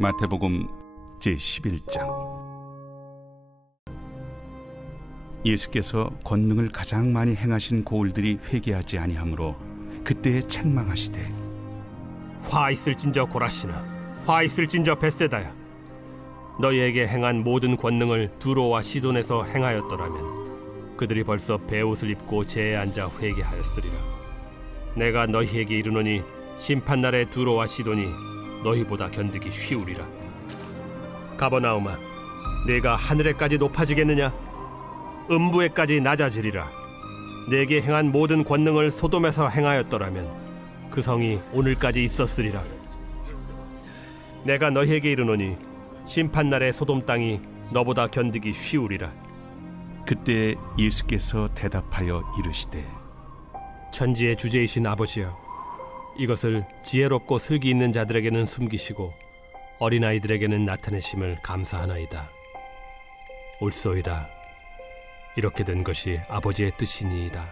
마태복음 제11장. 예수께서 권능을 가장 많이 행하신 고을들이 회개하지 아니하므로 그때에 책망하시되, 화 있을진저 고라시나, 화 있을진저 벳세다야. 너희에게 행한 모든 권능을 두로와 시돈에서 행하였더라면 그들이 벌써 베옷을 입고 제에 앉아 회개하였으리라. 내가 너희에게 이르노니 심판날에 두로와 시돈이 너희보다 견디기 쉬우리라. 가버나움아, 네가 하늘에까지 높아지겠느냐? 음부에까지 낮아지리라. 네게 행한 모든 권능을 소돔에서 행하였더라면 그 성이 오늘까지 있었으리라. 내가 너희에게 이르노니 심판날에 소돔 땅이 너보다 견디기 쉬우리라. 그때 예수께서 대답하여 이르시되, 천지의 주제이신 아버지여, 이것을 지혜롭고 슬기 있는 자들에게는 숨기시고 어린아이들에게는 나타내심을 감사하나이다. 옳소이다. 이렇게 된 것이 아버지의 뜻이니이다.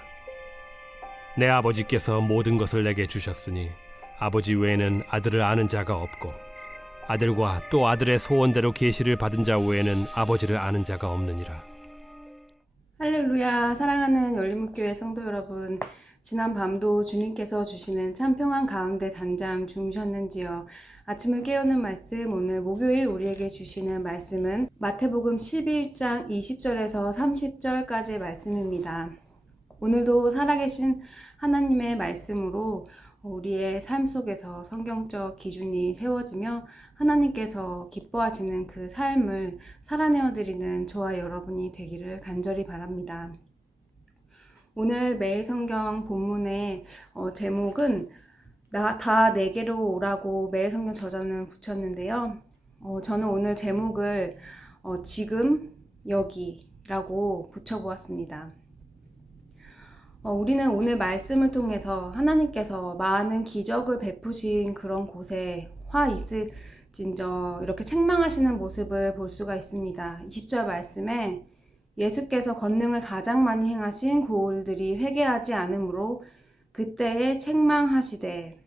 내 아버지께서 모든 것을 내게 주셨으니 아버지 외에는 아들을 아는 자가 없고 아들과 또 아들의 소원대로 계시를 받은 자 외에는 아버지를 아는 자가 없느니라. 할렐루야. 사랑하는 열린문교회 성도 여러분, 지난 밤도 주님께서 주시는 참 평안 가운데 단잠 주무셨는지요? 아침을 깨우는 말씀, 오늘 목요일 우리에게 주시는 말씀은 마태복음 11장 20절에서 30절까지의 말씀입니다. 오늘도 살아계신 하나님의 말씀으로 우리의 삶 속에서 성경적 기준이 세워지며 하나님께서 기뻐하시는 그 삶을 살아내어드리는 저와 여러분이 되기를 간절히 바랍니다. 오늘 매일 성경 본문의 제목은 다 내게로 오라고 매일 성경 저자는 붙였는데요. 저는 오늘 제목을 지금 여기라고 붙여보았습니다. 우리는 오늘 말씀을 통해서 하나님께서 많은 기적을 베푸신 그런 곳에 화 있을진저 이렇게 책망하시는 모습을 볼 수가 있습니다. 20절 말씀에 예수께서 권능을 가장 많이 행하신 고을들이 회개하지 않으므로 그때에 책망하시되,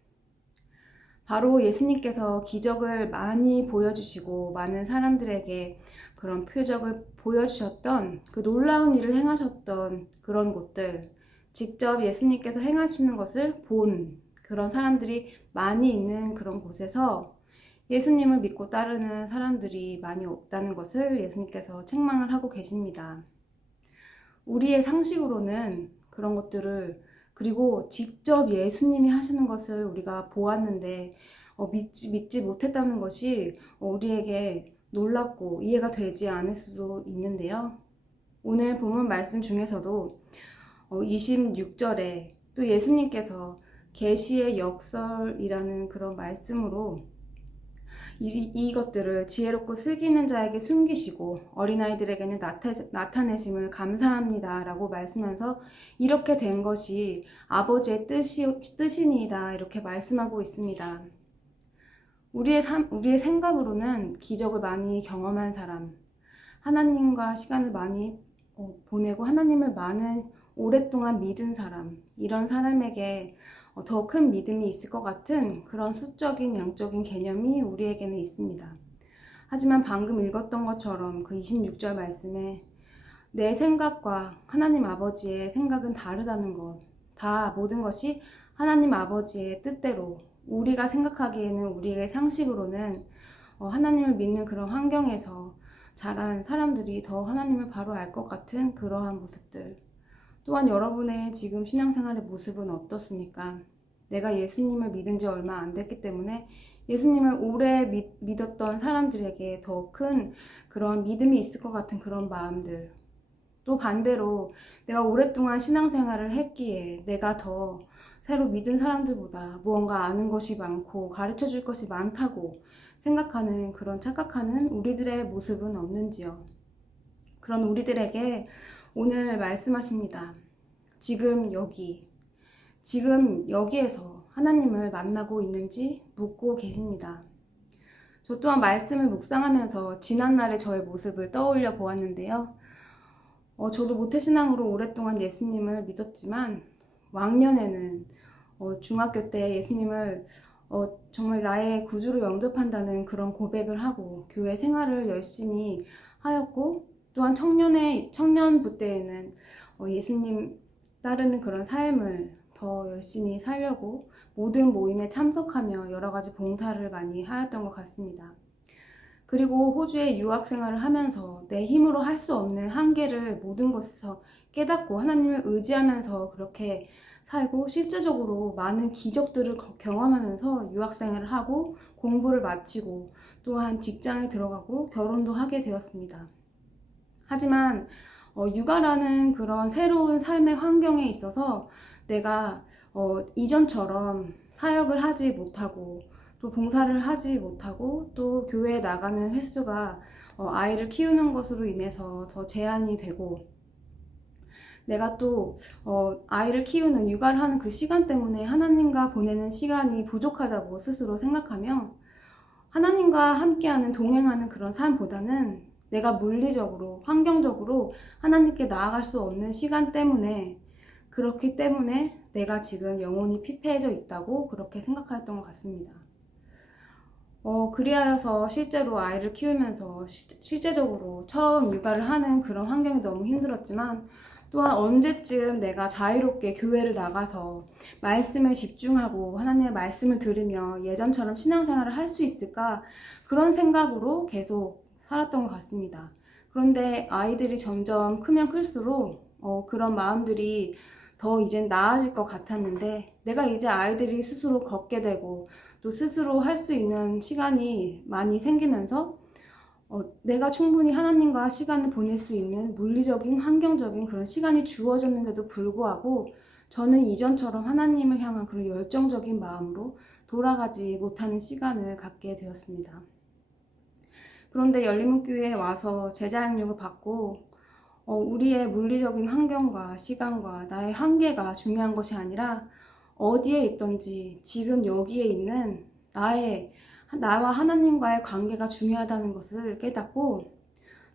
바로 예수님께서 기적을 많이 보여주시고 많은 사람들에게 그런 표적을 보여주셨던 그 놀라운 일을 행하셨던 그런 곳들, 직접 예수님께서 행하시는 것을 본 그런 사람들이 많이 있는 그런 곳에서 예수님을 믿고 따르는 사람들이 많이 없다는 것을 예수님께서 책망을 하고 계십니다. 우리의 상식으로는 그런 것들을, 그리고 직접 예수님이 하시는 것을 우리가 보았는데 믿지 못했다는 것이 우리에게 놀랍고 이해가 되지 않을 수도 있는데요. 오늘 본문 말씀 중에서도 26절에 또 예수님께서 계시의 역설이라는 그런 말씀으로 이것들을 지혜롭고 슬기 있는 자에게 숨기시고 어린아이들에게는 나타내심을 감사합니다 라고 말씀하면서 이렇게 된 것이 아버지의 뜻이니이다 이렇게 말씀하고 있습니다. 우리의 생각으로는 기적을 많이 경험한 사람, 하나님과 시간을 많이 보내고 하나님을 오랫동안 믿은 사람, 이런 사람에게 더 큰 믿음이 있을 것 같은 그런 수적인 양적인 개념이 우리에게는 있습니다. 하지만 방금 읽었던 것처럼 그 26절 말씀에 내 생각과 하나님 아버지의 생각은 다르다는 것, 다 모든 것이 하나님 아버지의 뜻대로, 우리가 생각하기에는 우리의 상식으로는 하나님을 믿는 그런 환경에서 자란 사람들이 더 하나님을 바로 알 것 같은 그러한 모습들, 또한 여러분의 지금 신앙생활의 모습은 어떻습니까? 내가 예수님을 믿은 지 얼마 안 됐기 때문에 예수님을 오래 믿었던 사람들에게 더 큰 그런 믿음이 있을 것 같은 그런 마음들, 또 반대로 내가 오랫동안 신앙생활을 했기에 내가 더 새로 믿은 사람들보다 무언가 아는 것이 많고 가르쳐 줄 것이 많다고 생각하는 그런 착각하는 우리들의 모습은 없는지요? 그런 우리들에게 오늘 말씀하십니다. 지금 여기에서 하나님을 만나고 있는지 묻고 계십니다. 저 또한 말씀을 묵상하면서 지난날의 저의 모습을 떠올려 보았는데요. 저도 모태신앙으로 오랫동안 예수님을 믿었지만 왕년에는 중학교 때 예수님을 정말 나의 구주로 영접한다는 그런 고백을 하고 교회 생활을 열심히 하였고, 또한 청년부 때에는 예수님 따르는 그런 삶을 더 열심히 살려고 모든 모임에 참석하며 여러 가지 봉사를 많이 하였던 것 같습니다. 그리고 호주에 유학 생활을 하면서 내 힘으로 할 수 없는 한계를 모든 것에서 깨닫고 하나님을 의지하면서 그렇게 살고, 실제적으로 많은 기적들을 경험하면서 유학 생활을 하고 공부를 마치고 또한 직장에 들어가고 결혼도 하게 되었습니다. 하지만 육아라는 그런 새로운 삶의 환경에 있어서 내가 이전처럼 사역을 하지 못하고 또 봉사를 하지 못하고 또 교회에 나가는 횟수가 아이를 키우는 것으로 인해서 더 제한이 되고, 내가 또 아이를 키우는 육아를 하는 그 시간 때문에 하나님과 보내는 시간이 부족하다고 스스로 생각하며, 하나님과 함께하는 동행하는 그런 삶보다는 내가 물리적으로 환경적으로 하나님께 나아갈 수 없는 시간 때문에, 그렇기 때문에 내가 지금 영혼이 피폐해져 있다고 그렇게 생각했던 것 같습니다. 그리하여서 실제로 아이를 키우면서 실제적으로 처음 육아를 하는 그런 환경이 너무 힘들었지만, 또한 언제쯤 내가 자유롭게 교회를 나가서 말씀에 집중하고 하나님의 말씀을 들으며 예전처럼 신앙생활을 할 수 있을까, 그런 생각으로 계속 살았던 것 같습니다. 그런데 아이들이 점점 크면 클수록 그런 마음들이 더 이젠 나아질 것 같았는데, 내가 이제 아이들이 스스로 걷게 되고 또 스스로 할 수 있는 시간이 많이 생기면서 내가 충분히 하나님과 시간을 보낼 수 있는 물리적인 환경적인 그런 시간이 주어졌는데도 불구하고 저는 이전처럼 하나님을 향한 그런 열정적인 마음으로 돌아가지 못하는 시간을 갖게 되었습니다. 그런데 열린문교회에 와서 제자양육을 받고 우리의 물리적인 환경과 시간과 나의 한계가 중요한 것이 아니라 어디에 있든지 지금 여기에 있는 나와 하나님과의 관계가 중요하다는 것을 깨닫고,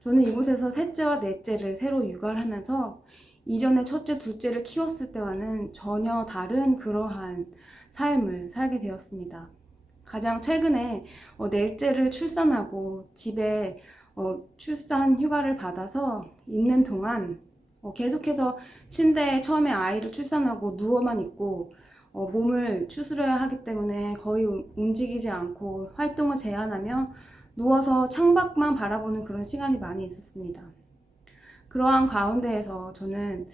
저는 이곳에서 셋째와 넷째를 새로 육아를 하면서 이전에 첫째, 둘째를 키웠을 때와는 전혀 다른 그러한 삶을 살게 되었습니다. 가장 최근에 넷째를 출산하고 집에 출산 휴가를 받아서 있는 동안 계속해서 침대에 처음에 아이를 출산하고 누워만 있고 몸을 추스려야 하기 때문에 거의 움직이지 않고 활동을 제한하며 누워서 창밖만 바라보는 그런 시간이 많이 있었습니다. 그러한 가운데에서 저는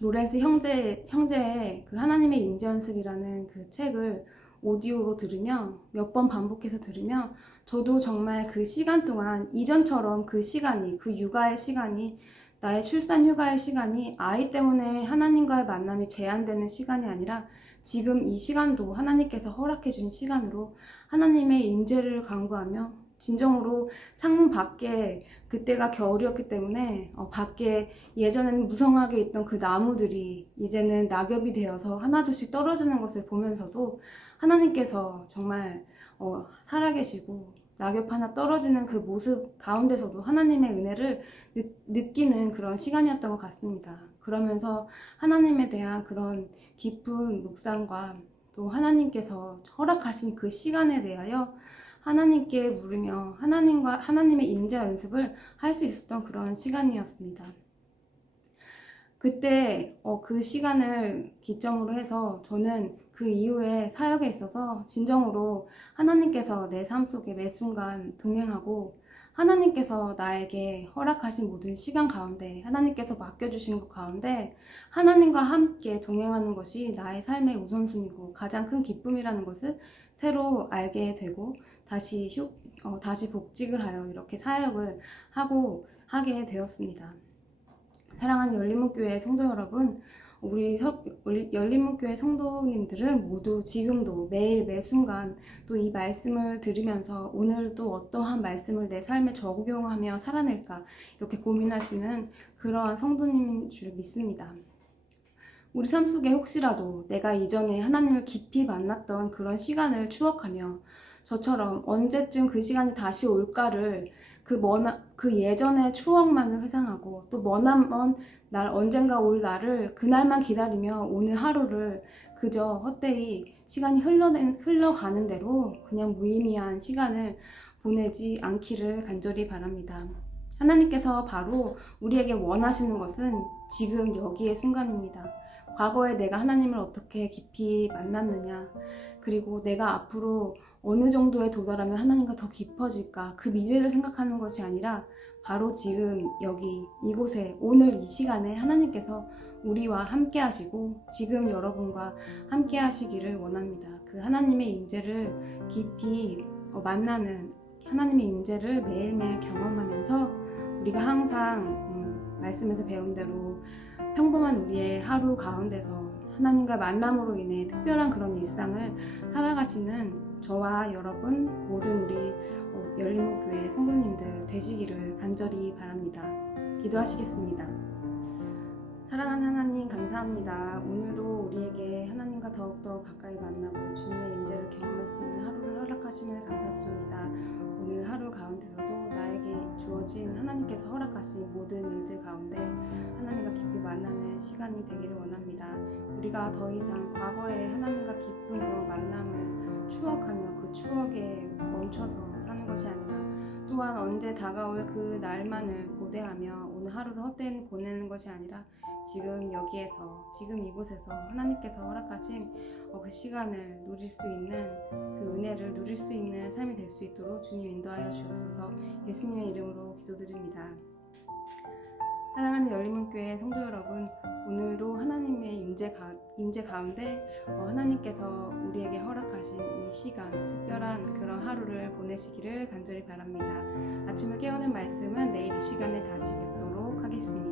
로렌스 형제의 그 하나님의 인재 연습이라는 그 책을 오디오로 들으며 몇 번 반복해서 들으며, 저도 정말 그 시간 동안 이전처럼 그 시간이, 그 육아의 시간이, 나의 출산 휴가의 시간이 아이 때문에 하나님과의 만남이 제한되는 시간이 아니라 지금 이 시간도 하나님께서 허락해 준 시간으로 하나님의 인재를 간구하며, 진정으로 창문 밖에, 그때가 겨울이었기 때문에 밖에 예전에는 무성하게 있던 그 나무들이 이제는 낙엽이 되어서 하나둘씩 떨어지는 것을 보면서도 하나님께서 정말 살아계시고 낙엽 하나 떨어지는 그 모습 가운데서도 하나님의 은혜를 느끼는 그런 시간이었던 것 같습니다. 그러면서 하나님에 대한 그런 깊은 묵상과 또 하나님께서 허락하신 그 시간에 대하여 하나님께 물으며 하나님의 인재 연습을 할 수 있었던 그런 시간이었습니다. 그때 그 시간을 기점으로 해서 저는 그 이후에 사역에 있어서 진정으로 하나님께서 내 삶 속에 매 순간 동행하고, 하나님께서 나에게 허락하신 모든 시간 가운데, 하나님께서 맡겨주신 것 가운데 하나님과 함께 동행하는 것이 나의 삶의 우선순위고 가장 큰 기쁨이라는 것을 새로 알게 되고, 다시 복직을 하여 이렇게 사역을 하게 되었습니다. 사랑하는 열린문교회 성도 여러분, 우리 열린문교회 성도님들은 모두 지금도 매일 매순간 또 이 말씀을 들으면서 오늘 또 어떠한 말씀을 내 삶에 적용하며 살아낼까 이렇게 고민하시는 그러한 성도님인 줄 믿습니다. 우리 삶 속에 혹시라도 내가 이전에 하나님을 깊이 만났던 그런 시간을 추억하며 저처럼 언제쯤 그 시간이 다시 올까를 그 예전의 추억만을 회상하고 또 머나먼 날 언젠가 올 날을 그날만 기다리며 오늘 하루를 그저 헛되이 시간이 흘러가는 대로 그냥 무의미한 시간을 보내지 않기를 간절히 바랍니다. 하나님께서 바로 우리에게 원하시는 것은 지금 여기의 순간입니다. 과거에 내가 하나님을 어떻게 깊이 만났느냐, 그리고 내가 앞으로 어느 정도에 도달하면 하나님과 더 깊어질까, 그 미래를 생각하는 것이 아니라 바로 지금 여기 이곳에 오늘 이 시간에 하나님께서 우리와 함께 하시고 지금 여러분과 함께 하시기를 원합니다. 그 하나님의 임재를 깊이 만나는 하나님의 임재를 매일매일 경험하면서 우리가 항상 말씀에서 배운 대로 평범한 우리의 하루 가운데서 하나님과 만남으로 인해 특별한 그런 일상을 살아가시는 저와 여러분 모든 우리 열린목교회 성도님들 되시기를 간절히 바랍니다. 기도하시겠습니다. 사랑하는 하나님 감사합니다. 오늘도 우리에게 하나님과 더욱더 가까이 만나고 주님의 임재를 경험할 수 있는 하루를 허락하심을 감사드립니다. 오늘 하루 가운데서도 나에게 주어진 하나님께서 허락하신 모든 일들 가운데 하나님과 깊이 만나는 시간이 되기를 원합니다. 우리가 더 이상 과거에 하나님과 깊은 그런 만남을 추억하며 그 추억에 멈춰서 사는 것이 아니라 또한 언제 다가올 그 날만을 고대하며 오늘 하루를 헛되이 보내는 것이 아니라 지금 여기에서 지금 이곳에서 하나님께서 허락하신 그 시간을 누릴 수 있는 그 은혜를 누릴 수 있는 삶이 될 수 있도록 주님 인도하여 주옵소서. 예수님의 이름으로 기도드립니다. 사랑하는 열린문교회 성도 여러분, 오늘도 하나님의 임재 가운데 하나님께서 우리에게 허락하신 이 시간, 특별한 그런 하루를 보내시기를 간절히 바랍니다. 아침을 깨우는 말씀은 내일 이 시간에 다시 뵙도록 하겠습니다.